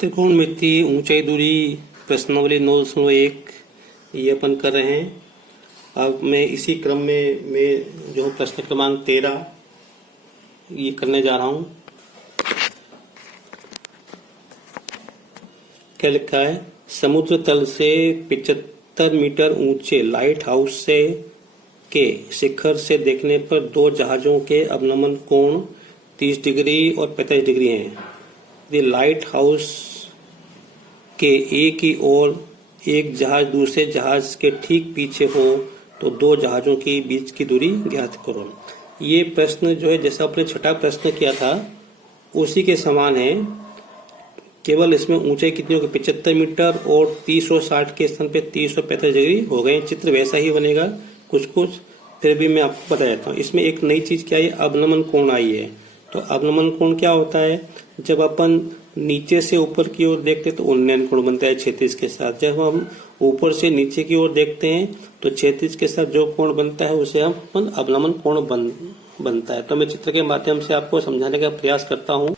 त्रिकोणमिति ऊंचाई दूरी प्रश्नावली 9.1 ये अपन कर रहे हैं। अब मैं इसी क्रम में मैं जो प्रश्न क्रमांक 13 ये करने जा रहा हूँ। क्या लिखा है? समुद्र तल से 75 मीटर ऊंचे लाइट हाउस से के शिखर से देखने पर दो जहाजों के अवनमन कोण 30 डिग्री और 45 डिग्री हैं। यदि लाइट हाउस के एक ही ओर एक जहाज दूसरे जहाज के ठीक पीछे हो तो दो जहाजों के बीच की दूरी ज्ञात करो। ये प्रश्न जो है जैसा आपने छठा प्रश्न किया था उसी के समान है, केवल इसमें ऊंचाई कितनी होगी 75 मीटर और 30 और 60 के स्थान पे 30 और 45 डिग्री हो गए। चित्र वैसा ही बनेगा कुछ कुछ, फिर भी मैं आपको बता देता हूँ। इसमें एक नई चीज क्या है, अवनमन कोण आई है। तो अवनमन कोण क्या होता है? जब अपन नीचे से ऊपर की ओर देखते हैं तो उन्नयन कोण बनता है क्षैतिज के साथ। जब हम ऊपर से नीचे की ओर देखते हैं तो क्षैतिज के साथ जो कोण बनता है उसे हम अवनमन कोण बनता है। तो मैं चित्र के माध्यम से आपको समझाने का प्रयास करता हूँ।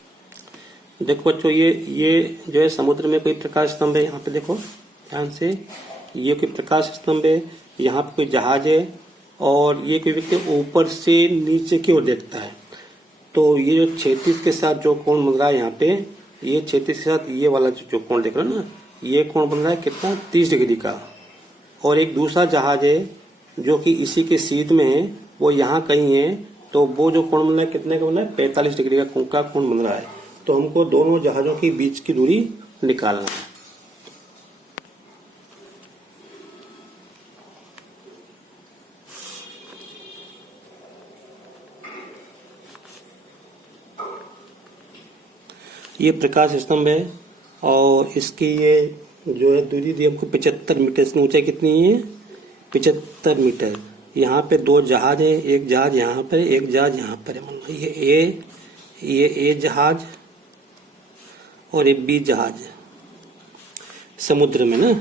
देखो बच्चों, ये जो है समुद्र में कोई प्रकाश स्तंभ है। यहाँ पे देखो ध्यान से, ये कोई प्रकाश स्तंभ है, यहाँ पे कोई जहाज है और ये कोई व्यक्ति ऊपर से नीचे की ओर देखता है। तो ये जो क्षैतिज के साथ जो कोण बन रहा है यहाँ पे, ये क्षैतिज के साथ ये वाला जो कोण देख रहे हो ना, ये कोण बन रहा है कितना 30 डिग्री का। और एक दूसरा जहाज है जो कि इसी के सीध में है, वो यहाँ कहीं है, तो वो जो कोण बन रहा है कितने का बन रहा है 45 डिग्री का कोण बन रहा है। तो हमको दोनों जहाजों के बीच की दूरी निकालना है। ये प्रकाश स्तंभ है और इसकी ये जो है दूरी दी हमको 75 मीटर। इसकी ऊंचाई कितनी है 75 मीटर। यहाँ पे दो जहाज है, एक जहाज यहाँ पर एक जहाज यहाँ पर है। ये ए जहाज और एक बी जहाज समुद्र में ना।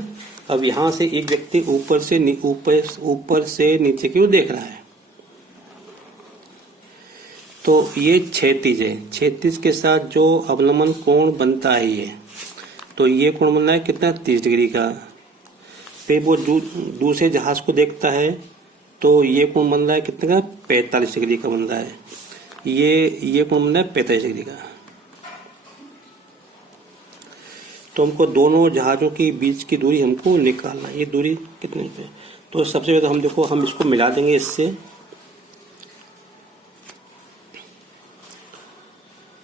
अब यहाँ से एक व्यक्ति ऊपर से नीचे की ओर देख रहा है। तो ये क्षैतिज है, क्षैतिज के साथ जो अवनमन कोण बनता है ये, तो ये कोण बन रहा है कितना 30 डिग्री का। फिर वो दूसरे जहाज को देखता है तो ये कोण बन रहा है कितने का 45 डिग्री का बन रहा है। ये कोण बन रहा है 45 डिग्री का। तो हमको दोनों जहाजों के बीच की दूरी हमको निकालना है। ये दूरी कितनी पे? तो सबसे पहले हम देखो, हम इसको मिला देंगे इससे।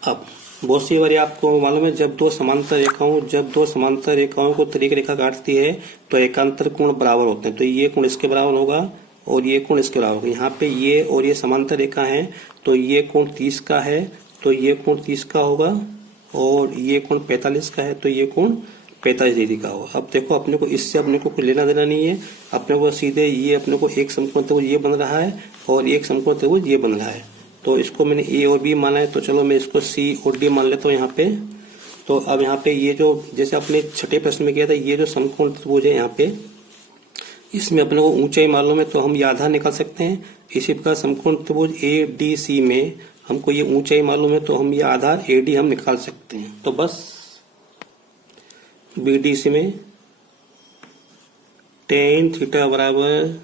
अब बहुत सी बार आपको मालूम है, जब दो समांतर रेखाओं को तिर्यक रेखा काटती है तो एकांतर कोण बराबर होते हैं। तो ये कोण इसके बराबर होगा और ये कोण इसके बराबर होगा। यहाँ पे ये और ये समांतर रेखा है, तो ये कोण 30 का है तो ये कोण 30 का होगा और ये कोण 45 का है तो ये कोण 45 डिग्री का होगा। अब देखो, अपने को इससे अपने को कुछ लेना देना नहीं है। अपने को सीधे ये अपने को एक समकोण त्रिभुज ये बन रहा है और एक समकोण त्रिभुज ये बन रहा है। तो इसको मैंने ए और बी माना है, तो चलो मैं इसको सी और डी मान लेता हूँ यहाँ पे। तो अब यहाँ पे ये जो जैसे अपने छठे प्रश्न में किया था, ये जो समकोण त्रिभुज है यहाँ पे, इसमें अपने को ऊंचाई मालूम है तो हम ये आधार निकाल सकते हैं। इसी प्रकार समकोण त्रिभुज ए डी सी में हमको ये ऊंचाई मालूम है तो हम ये आधार ए डी हम निकाल सकते हैं। तो बस बी डी सी में tan थीटा बराबर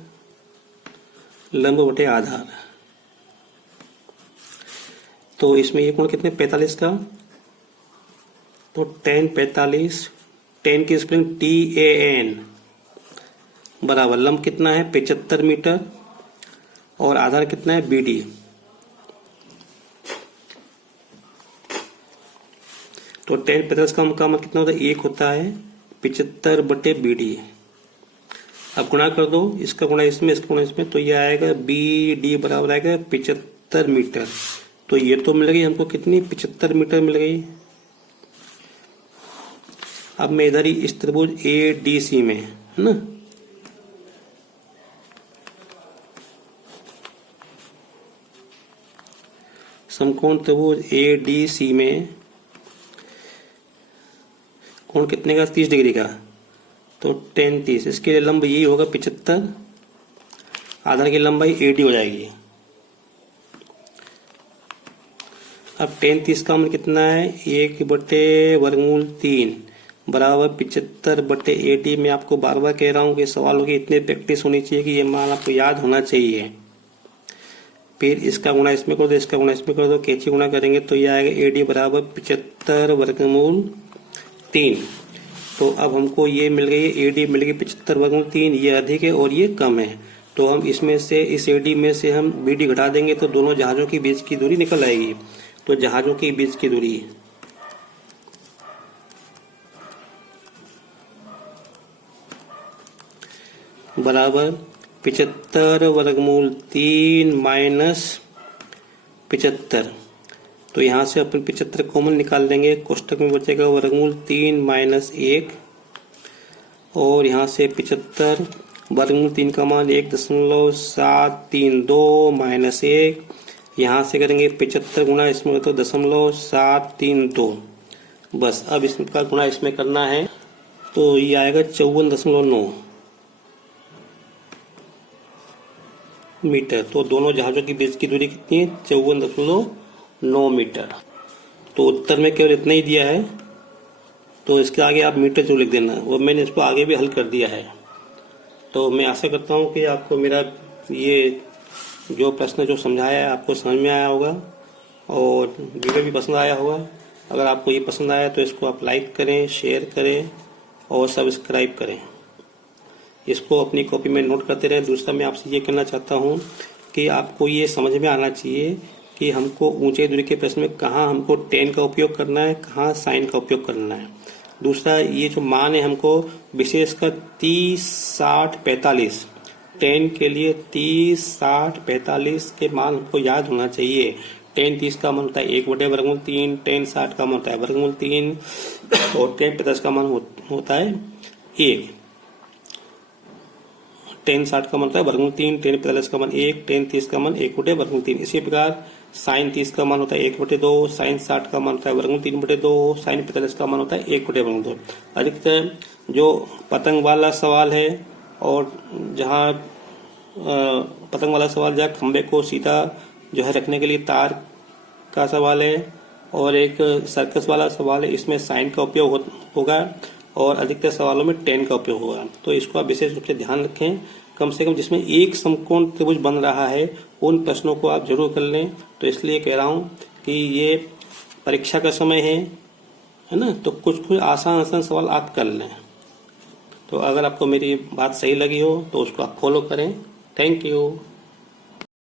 लंब बटे आधार। तो इसमें ये कोण कितने 45 का, तो tan 45, tan की स्पेलिंग TAN बराबर लंब कितना है 75 मीटर और आधार कितना है BD। तो tan 45 का मतलब कितना होता है 1 होता है 75 बटे BD। अब गुणा कर दो, इसका गुणा इसमें इसका गुणा इसमें, तो ये आएगा BD बराबर आएगा 75 मीटर। तो ये तो मिल गई हमको कितनी 75 मीटर मिल गई। अब मैं इधर ही इस त्रिभुज ADC में है ना, समकोण त्रिभुज ADC में कोण कितने का 30 डिग्री का, तो tan 30, इसके लिए लंब यही होगा 75, आधार की लंबाई AD हो जाएगी। अब tan 30 का मान कितना है 1/वर्गमूल 3 बराबर 75/AD। मैं आपको बार बार कह रहा हूँ कि सवालों की इतनी प्रैक्टिस होनी चाहिए कि ये मान आपको याद होना चाहिए। फिर इसका गुणा इसमें कर दो, इसका गुणा इसमें कर दो, कैंची गुणा करेंगे तो ये आएगा AD बराबर 75/3। तो अब हमको ये मिल गई AD मिल गई 75/3, ये अधिक है और ये कम है। तो हम इसमें से इस AD में से हम BD घटा देंगे तो दोनों जहाजों के बीच की दूरी निकल आएगी। तो जहाजों के बीच की दूरी बराबर 75/3 माइनस 75। तो यहाँ से अपन 75 कॉमन निकाल लेंगे, कोष्टक में बचेगा वर्गमूल 3 माइनस 1 और यहाँ से 75 वर्गमूल 3 का मान 1.732 माइनस 1। यहाँ से करेंगे 75 गुना इसमें तो 0.732। बस अब इसका गुना इसमें करना है तो ये आएगा 54.9 मीटर। तो दोनों जहाजों के बीच की दूरी कितनी है 54.9 मीटर। तो उत्तर में केवल इतना ही दिया है, तो इसके आगे आप मीटर जो लिख देना, वो मैंने इसको आगे भी हल कर दिया है। तो मैं आशा करता हूँ कि आपको मेरा ये जो प्रश्न जो समझाया है आपको समझ में आया होगा और वीडियो भी पसंद आया होगा। अगर आपको ये पसंद आया तो इसको आप लाइक करें, शेयर करें और सब्सक्राइब करें। इसको अपनी कॉपी में नोट करते रहें। दूसरा मैं आपसे ये कहना चाहता हूँ कि आपको ये समझ में आना चाहिए कि हमको ऊंचे दूरी के प्रश्न में कहाँ हमको tan का उपयोग करना है, कहाँ sin का उपयोग करना है। दूसरा ये जो मान है हमको विशेषकर 30, 60, 45 tan के लिए 30, 60, 45 के मान हमको याद होना चाहिए। tan 30 का मान होता है 1/वर्गमूल 3, tan 60 का मान होता है वर्गमूल 3 और tan 50 का मान होता है 1। tan 60 का मान होता है वर्गमूल 3, tan 45 का मान 1, tan 30 का मान 1/वर्गमूल 3। इसी प्रकार sin 30 का मान होता है 1/2, sin 60 का मान होता है वर्गमूल 3/2, sin 45 का मान होता है 1/2। अधिकतर जो पतंग वाला सवाल है और जहाँ पतंग वाला सवाल जहाँ खंबे को सीधा जो है रखने के लिए तार का सवाल है और एक सर्कस वाला सवाल है, इसमें साइन का उपयोग होगा और अधिकतर सवालों में tan का उपयोग होगा। तो इसको आप विशेष रूप से ध्यान रखें। कम से कम जिसमें एक समकोण त्रिभुज बन रहा है उन प्रश्नों को आप जरूर कर लें। तो इसलिए कह रहा हूँ कि ये परीक्षा का समय है ना, तो कुछ आसान आसान सवाल आप कर लें। तो अगर आपको मेरी बात सही लगी हो तो उसको आप फॉलो करें। Thank you.